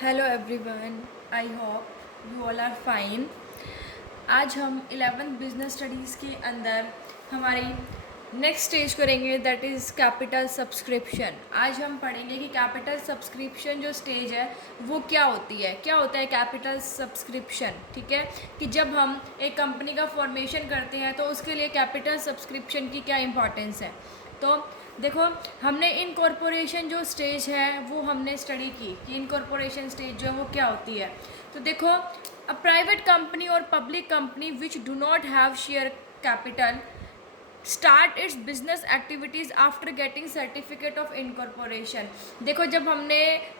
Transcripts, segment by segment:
Hello everyone, I hope you all are fine. आज हम 11th business studies के अंदर हमारी नेक्स्ट स्टेज करेंगे, दैट इज़ कैपिटल सब्सक्रिप्शन। आज हम पढ़ेंगे कि कैपिटल सब्सक्रिप्शन जो स्टेज है वो क्या होती है, क्या होता है कैपिटल सब्सक्रिप्शन। ठीक है, कि जब हम एक कंपनी का फॉर्मेशन करते हैं तो उसके लिए कैपिटल सब्सक्रिप्शन की क्या इंपॉर्टेंस है। तो देखो, हमने इनकॉर्पोरेशन जो स्टेज है वो हमने स्टडी की कि इनकॉर्पोरेशन स्टेज जो है वो क्या होती है। तो देखो, अ प्राइवेट कंपनी और public company which do not have share capital start it's business activities after getting certificate of incorporation. देखो, जब हमने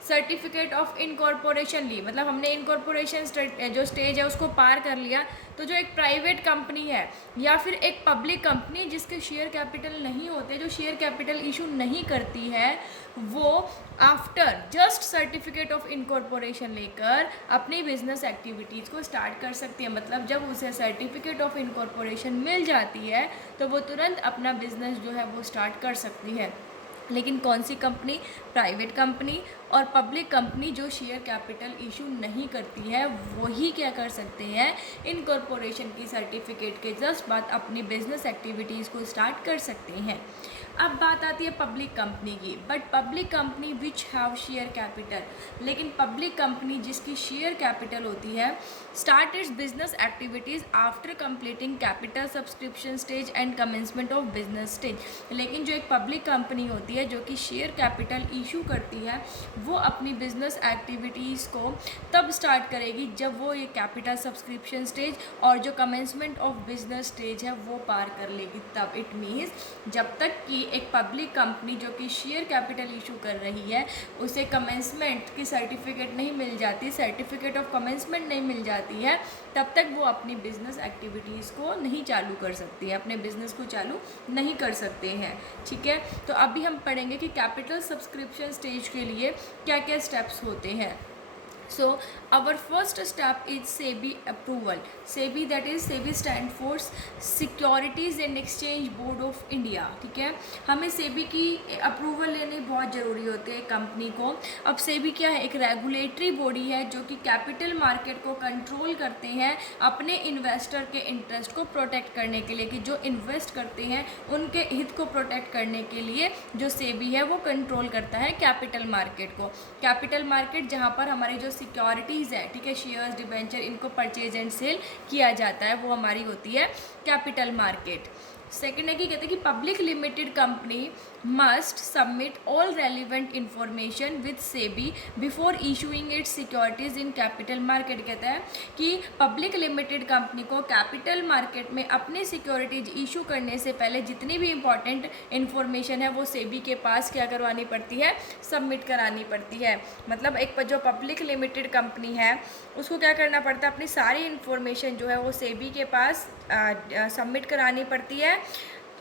सर्टिफिकेट ऑफ इनकॉर्पोरेशन ली, मतलब हमने इनकॉर्पोरेशन जो स्टेज है उसको पार कर लिया, तो जो एक प्राइवेट कंपनी है या फिर एक पब्लिक कंपनी जिसके शेयर कैपिटल नहीं होते, जो शेयर कैपिटल इशू नहीं करती है, वो after just certificate of incorporation लेकर अपनी बिजनेस एक्टिविटीज़ को स्टार्ट कर सकती है। मतलब जब उसे सर्टिफिकेट ऑफ इनकॉर्पोरेशन मिल जाती है तो वो तुरंत अपना बिजनेस जो है वो स्टार्ट कर सकती है। लेकिन कौन सी कंपनी? प्राइवेट कंपनी और पब्लिक कंपनी जो शेयर कैपिटल इशू नहीं करती है वही क्या कर सकते हैं, इनकॉर्पोरेशन की सर्टिफिकेट के जस्ट बाद अपनी बिजनेस एक्टिविटीज़ को स्टार्ट कर सकते हैं। अब बात आती है पब्लिक कंपनी की, but public company which have share capital, लेकिन पब्लिक कंपनी जिसकी शेयर कैपिटल होती है start it's business activities after completing capital subscription stage and commencement of business stage. लेकिन जो एक पब्लिक कंपनी होती है जो कि शेयर कैपिटल इशू करती है वो अपनी बिजनेस एक्टिविटीज़ को तब स्टार्ट करेगी जब वो ये कैपिटल सब्सक्रिप्शन स्टेज और जो कमेंसमेंट ऑफ बिजनेस स्टेज है वो पार कर लेगी। तब इट मीन्स जब तक कि एक पब्लिक कंपनी जो कि शेयर कैपिटल इशू कर रही है उसे कमेंसमेंट की सर्टिफिकेट नहीं मिल जाती, सर्टिफिकेट ऑफ कमेंसमेंट नहीं मिल जाती है, तब तक वो अपनी बिजनेस एक्टिविटीज़ को नहीं चालू कर सकती है, अपने बिजनेस को चालू नहीं कर सकते हैं। ठीक है, तो अभी हम पढ़ेंगे कि कैपिटल सब्सक्रिप्शन स्टेज के लिए क्या क्या स्टेप्स होते हैं। So our first step is SEBI approval. SEBI, that is SEBI stand for Securities and Exchange Board of India. ठीक है, हमें SEBI की अप्रूवल लेनी बहुत ज़रूरी होती है कंपनी को। अब SEBI क्या है? एक रेगुलेटरी बॉडी है जो कि कैपिटल मार्केट को कंट्रोल करते हैं अपने इन्वेस्टर के इंटरेस्ट को प्रोटेक्ट करने के लिए, कि जो इन्वेस्ट करते हैं उनके हित को प्रोटेक्ट करने के लिए जो SEBI है वो कंट्रोल करता है कैपिटल मार्केट को। कैपिटल मार्केट जहाँ पर हमारे जो सिक्योरिटीज़ है, ठीक है, शेयर्स, डिबेंचर, इनको परचेज एंड सेल किया जाता है, वो हमारी होती है कैपिटल मार्केट। सेकेंड है कि कहते हैं कि public limited company must submit all relevant information with SEBI before issuing it's securities in capital market. कहता है कि पब्लिक लिमिटेड कंपनी को कैपिटल मार्केट में अपनी सिक्योरिटीज इशू करने से पहले जितनी भी इंपॉर्टेंट इन्फॉर्मेशन है वो सेबी के पास क्या करवानी पड़ती है, सबमिट करानी पड़ती है। मतलब एक जो पब्लिक लिमिटेड कंपनी है उसको क्या करना पड़ता है, अपनी सारी इन्फॉर्मेशन जो है वो सेबी के पास सबमिट करानी पड़ती है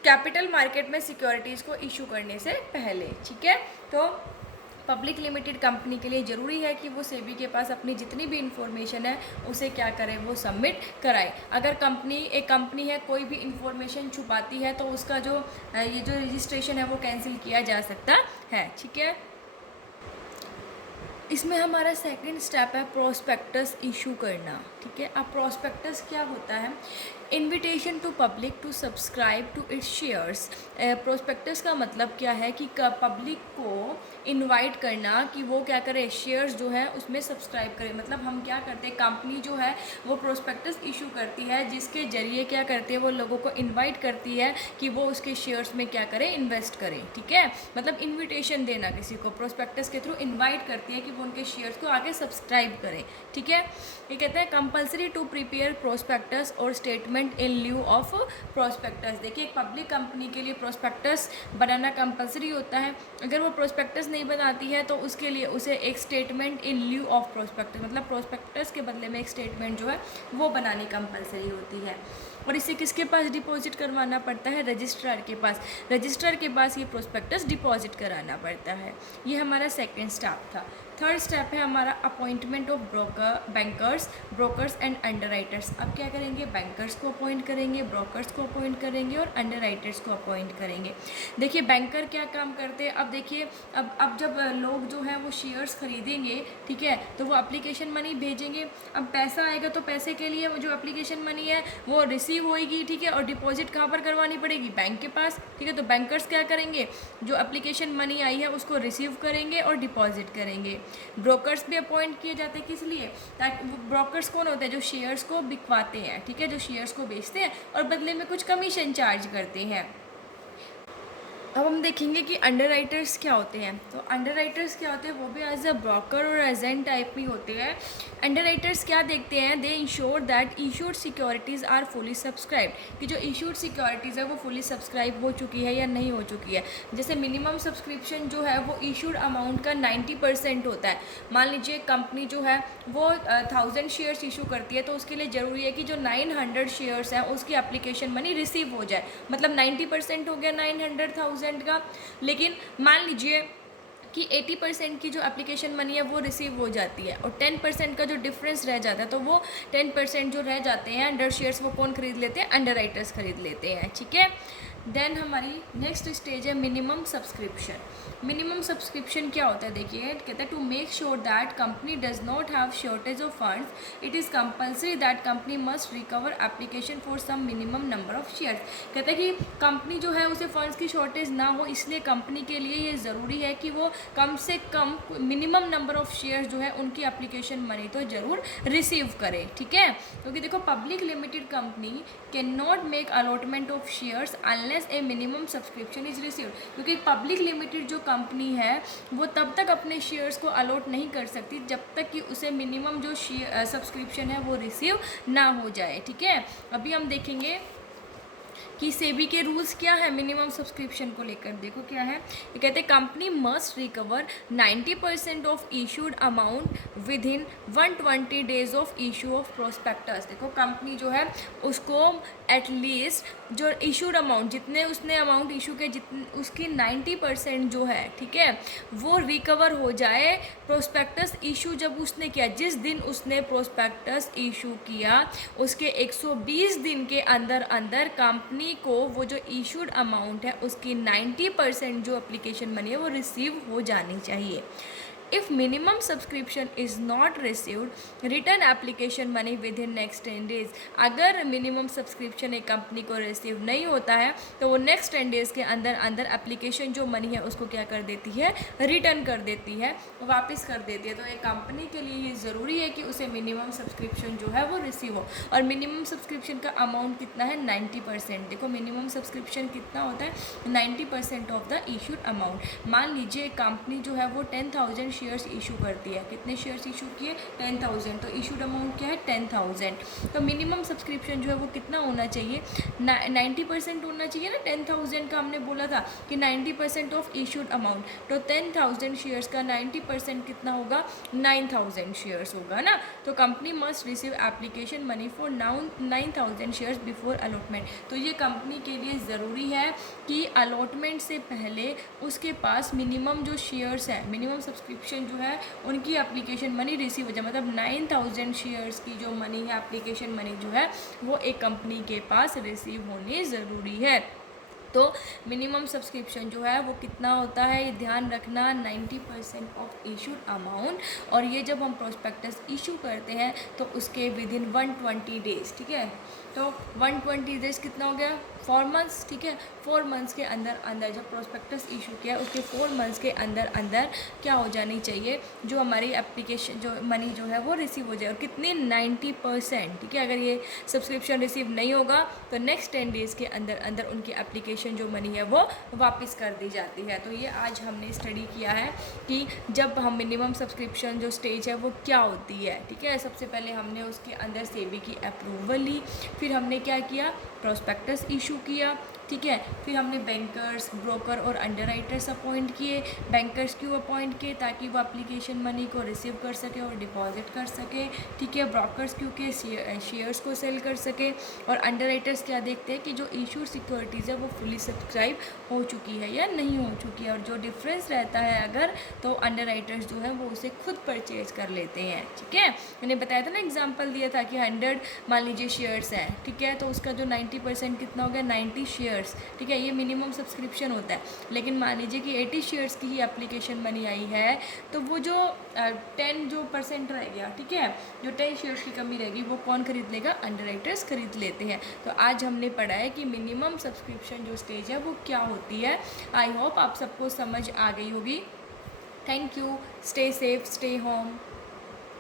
कैपिटल मार्केट में सिक्योरिटीज़ को इशू करने से पहले। ठीक है, तो पब्लिक लिमिटेड कंपनी के लिए ज़रूरी है कि वो सेबी के पास अपनी जितनी भी इंफॉर्मेशन है उसे क्या करें, वो सबमिट कराए। अगर एक कंपनी है कोई भी इंफॉर्मेशन छुपाती है तो उसका जो ये जो रजिस्ट्रेशन है वो कैंसिल किया जा सकता है। ठीक है, इसमें हमारा सेकंड स्टेप है प्रोस्पेक्टस इशू करना। ठीक है, अब प्रोस्पेक्टस क्या होता है? Invitation to public to subscribe to its shares. Prospectus का मतलब क्या है कि पब्लिक को इनवाइट करना कि वो क्या करे, शेयर्स जो है उसमें सब्सक्राइब करे। मतलब हम क्या करते हैं, कंपनी जो है वो प्रोस्पेक्टस इशू करती है जिसके जरिए क्या करती है, वो लोगों को इनवाइट करती है कि वो उसके शेयर्स में क्या करें, इन्वेस्ट करें। ठीक है, मतलब इन्विटेशन देना किसी को, प्रोस्पेक्टस के थ्रू इन्वाइट करती है कि वो उनके शेयर्स को आगे सब्सक्राइब करें। ठीक है, ये कहते हैं कंपल्सरी टू प्रिपेयर प्रोस्पेक्टस और statement in lieu of prospectus. देखिए, एक पब्लिक कंपनी के लिए प्रोस्पेक्टस बनाना कंपल्सरी होता है। अगर वो प्रोस्पेक्टस नहीं बनाती है तो उसके लिए उसे एक statement in lieu of prospectus, मतलब प्रोस्पेक्टस के बदले में एक स्टेटमेंट जो है वो बनानी कंपल्सरी होती है। और इसे किसके पास डिपॉजिट करवाना पड़ता है? रजिस्ट्रार के पास। रजिस्ट्रार के पास ये प्रोस्पेक्टस डिपॉजिट कराना पड़ता है। ये हमारा सेकेंड स्टेप था। थर्ड स्टेप है हमारा appointment of brokers and underwriters. अब क्या करेंगे, बैंकर्स को अपॉइंट करेंगे, ब्रोकर्स को अपॉइंट करेंगे और अंडरराइटर्स को अपॉइंट करेंगे। देखिए बैंकर क्या काम करते हैं, अब देखिए अब जब लोग जो है वो शेयर्स खरीदेंगे, ठीक है, तो वो एप्लीकेशन मनी भेजेंगे। अब पैसा आएगा तो पैसे के लिए वो जो एप्लीकेशन मनी है वो रिसीव होएगी, ठीक है, और डिपॉजिट कहाँ पर करवानी पड़ेगी, बैंक के पास, ठीक है। तो बैंकर्स क्या करेंगे, जो एप्लीकेशन मनी आई है उसको रिसीव करेंगे और डिपॉजिट करेंगे। ब्रोकर्स भी अपॉइंट किए जाते हैं, किस लिए, ताकि ब्रोकर्स कौन होते हैं, जो शेयर्स को बिकवाते हैं, ठीक है, जो शेयर्स को बेचते हैं और बदले में कुछ कमीशन चार्ज करते हैं। अब हम देखेंगे कि अंडरराइटर्स क्या होते हैं। तो अंडरराइटर्स क्या होते हैं, वो भी एज अ ब्रोकर और एजेंट टाइप में होते हैं। अंडरराइटर्स क्या देखते हैं, they ensure that issued securities are fully subscribed, कि जो इशूड सिक्योरिटीज़ है वो फुली सब्सक्राइब हो चुकी है या नहीं हो चुकी है। जैसे मिनिमम सब्सक्रिप्शन जो है वो इशूड अमाउंट का 90% होता है। मान लीजिए कंपनी जो है वो 1000 शेयर्स इशू करती है, तो उसके लिए ज़रूरी है कि जो 900 शेयर्स हैं उसकी एप्लीकेशन मनी रिसीव हो जाए, मतलब 90% हो गया 900,000 का। लेकिन मान लीजिए कि 80% की जो एप्लीकेशन मनी है वो रिसीव हो जाती है और 10% का जो डिफरेंस रह जाता है, तो वो 10% जो रह जाते हैं अंडर शेयर्स, वो कौन खरीद लेते हैं, अंडरराइटर्स खरीद लेते हैं, ठीक है। देन हमारी नेक्स्ट स्टेज है मिनिमम सब्सक्रिप्शन। मिनिमम सब्सक्रिप्शन क्या होता है, देखिए कहता है to make sure that company does not have shortage of funds it is compulsory that company must recover application for some minimum number of shares. कहता है कि कंपनी जो है उसे फंड्स की शॉर्टेज ना हो, इसलिए कंपनी के लिए ये ज़रूरी है कि वो कम से कम मिनिमम नंबर ऑफ शेयर्स जो है उनकी एप्लीकेशन मनी तो ज़रूर रिसीव करे, ठीक है। क्योंकि देखो public limited company can not make allotment of shares unless A minimum subscription is received. क्योंकि पब्लिक लिमिटेड जो कंपनी है वो तब तक अपने शेयर्स को अलॉट नहीं कर सकती जब तक कि उसे मिनिमम जो सब्सक्रिप्शन है वो रिसीव ना हो जाए, ठीक है। अभी हम देखेंगे कि सेबी के रूल्स क्या है मिनिमम सब्सक्रिप्शन को लेकर। देखो क्या है, ये कहते हैं company must recover 90% of issued amount with in 120 days of issue of prospectus. देखो कंपनी जो है उसको एटलीस्ट जो इशूड अमाउंट, जितने उसने अमाउंट इशू के, जितने उसकी 90% जो है, ठीक है, वो रिकवर हो जाए प्रोस्पेक्टस इशू जब उसने किया, जिस दिन उसने प्रोस्पेक्टस इशू किया उसके 120 दिन के अंदर अंदर कंपनी को वो जो इशूड अमाउंट है उसकी 90% जो एप्लीकेशन मनी है वो रिसीव हो जानी चाहिए। If minimum subscription is not received, return application money within next 10 days। अगर मिनिमम सब्सक्रिप्शन एक कंपनी को रिसीव नहीं होता है तो वो नेक्स्ट 10 डेज़ के अंदर अंदर एप्लीकेशन जो मनी है उसको क्या कर देती है, रिटर्न कर देती है, वापस कर देती है। तो एक कंपनी के लिए ये ज़रूरी है कि उसे मिनिमम सब्सक्रिप्शन जो है वो रिसीव हो। और मिनिमम सब्सक्रिप्शन का अमाउंट कितना है, 90%। देखो मिनिमम सब्सक्रिप्शन कितना होता है, 90% ऑफ द इशूड अमाउंट। मान लीजिए कंपनी जो है वो 10,000 शेयर्स इशू करती है, कितने शेयर्स इशू किए, 10,000, तो इशूड अमाउंट क्या है, 10,000। तो मिनिमम सब्सक्रिप्शन जो है वो कितना होना चाहिए, 90% होना चाहिए ना। 10,000 का हमने बोला था कि 90% ऑफ इशूड अमाउंट, तो 10,000 शेयर्स का 90% कितना होगा, 9,000 शेयर्स होगा ना। तो company must receive application money for 9,000 shares before allotment. तो ये कंपनी के लिए ज़रूरी है कि अलॉटमेंट से पहले उसके पास मिनिमम जो शेयर्स है, मिनिमम सब्सक्रिप्शन जो है उनकी एप्लीकेशन मनी रिसीव हो जाए। मतलब 9,000 शेयर्स की जो मनी है, एप्लीकेशन मनी जो है वो एक कंपनी के पास रिसीव होनी ज़रूरी है। तो मिनिमम सब्सक्रिप्शन जो है वो कितना होता है, ये ध्यान रखना, 90% ऑफ इशूड अमाउंट। और ये जब हम प्रोस्पेक्टस इशू करते हैं तो उसके विद इन 120 डेज़, ठीक है। तो 120 डेज़ कितना हो गया, 4 मंथ्स, ठीक है। 4 मंथ्स के अंदर अंदर जब प्रोस्पेक्टस इशू किया उसके 4 मंथ्स के अंदर अंदर क्या हो जानी चाहिए, जो हमारी एप्लीकेशन जो मनी जो है वो रिसीव हो जाए। और कितनी, 90%, ठीक है। अगर ये सब्सक्रिप्शन रिसीव नहीं होगा तो नेक्स्ट 10 डेज़ के अंदर अंदर उनकी एप्लीकेशन जो मनी है वो वापस कर दी जाती है। तो ये आज हमने स्टडी किया है कि जब हम मिनिमम सब्सक्रिप्शन जो स्टेज है वो क्या होती है, ठीक है। सबसे पहले हमने उसके अंदर सेबी की अप्रूवल ली, फिर हमने क्या किया, प्रोस्पेक्टस इशू किया, ठीक है। फिर हमने बैंकर्स, ब्रोकर और अंडरराइटर्स अपॉइंट किए। बैंकर्स क्यों अपॉइंट किए? ताकि वो एप्लीकेशन मनी को रिसीव कर सके और डिपॉजिट कर सके, ठीक है। ब्रोकर्स क्योंकि शेयर्स को सेल कर सके। और अंडरराइटर्स क्या देखते हैं कि जो इशू सिक्योरिटीज़ है वो फुली सब्सक्राइब हो चुकी है या नहीं हो चुकी है, और जो डिफरेंस रहता है अगर, तो अंडरराइटर्स जो है वो उसे खुद परचेज कर लेते हैं, ठीक है। मैंने बताया था ना, एग्जांपल दिया था कि 100 मान लीजिए शेयर्स हैं, ठीक है, तो उसका जो 90% कितना हो गया, 90 शेयर्स, ठीक है। ये मिनिमम सब्सक्रिप्शन होता है। लेकिन मान लीजिए कि 80 शेयर्स की ही एप्लीकेशन मनी आई है, तो वो जो 10 जो % रह गया, ठीक है, जो 10 शेयर्स की कमी रहेगी वो कौन खरीद लेगा? अंडरराइटर्स खरीद लेते हैं। तो आज हमने पढ़ा है कि मिनिमम सब्सक्रिप्शन जो स्टेज है वो क्या होती है। आई होप आप सबको समझ आ गई होगी। Thank you. Stay safe, stay home.